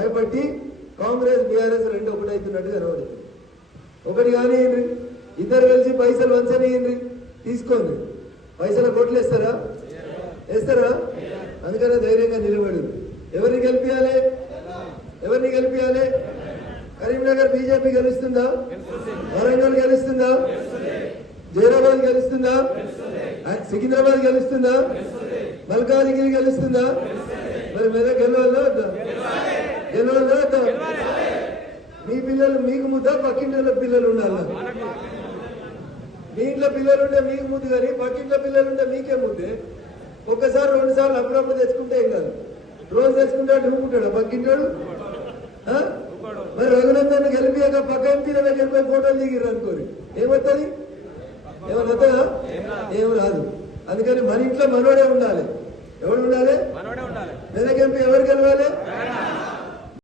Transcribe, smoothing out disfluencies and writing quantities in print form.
భయపట్టి Congress BRS రెండు ఒకటి అవుతున్నట్టు కనబడుతుంది. ఒకటి కానీ ఇద్దరు కలిసి పైసలు వంచనియండి, తీసుకోండి. పైసల కోట్లు వేస్తారా? వేస్తారా? అందుకనే ధైర్యంగా నిలబడి ఎవరిని గెలిపియాలి? ఎవరిని గెలిపియాలి? కరీంనగర్ బీజేపీ గెలుస్తుందా? వరంగల్ గెలుస్తుందా? జైరాబాద్ గెలుస్తుందా? సికింద్రాబాద్ గెలుస్తుందా? మల్కాజిగిరి గెలుస్తుందా? మరి మెదక్ గెలవాలా వద్దా? గెలవాలా వద్దా? మీ పిల్లలు మీకు ముద్ద, పక్కింట్లో పిల్లలు ఉండాలా? మీ ఇంట్లో పిల్లలు ఉంటే మీకు ముద్దు, కానీ పక్కింట్లో పిల్లలు ఉంటే మీకే ముద్దే. ఒక్కసారి రెండు సార్లు అప్పుడప్పుడు తెచ్చుకుంటే ఏం కాదు. రోజు తెచ్చుకుంటే ఢూకుంటాడు పక్కింటాడు. మరి రఘునందన్ గెలిపియాక పక్క ఎంపీ దగ్గర ఫోటోలు దిగిర్రు అనుకోరు, ఏమవుతుంది? ఏమైనా వస్తుందా? ఏం రాదు. అందుకని మన ఇంట్లో మనోడే ఉండాలి. ఎవరు ఉండాలి? మెదక్ ఎంపీ ఎవరు గెలవాలి?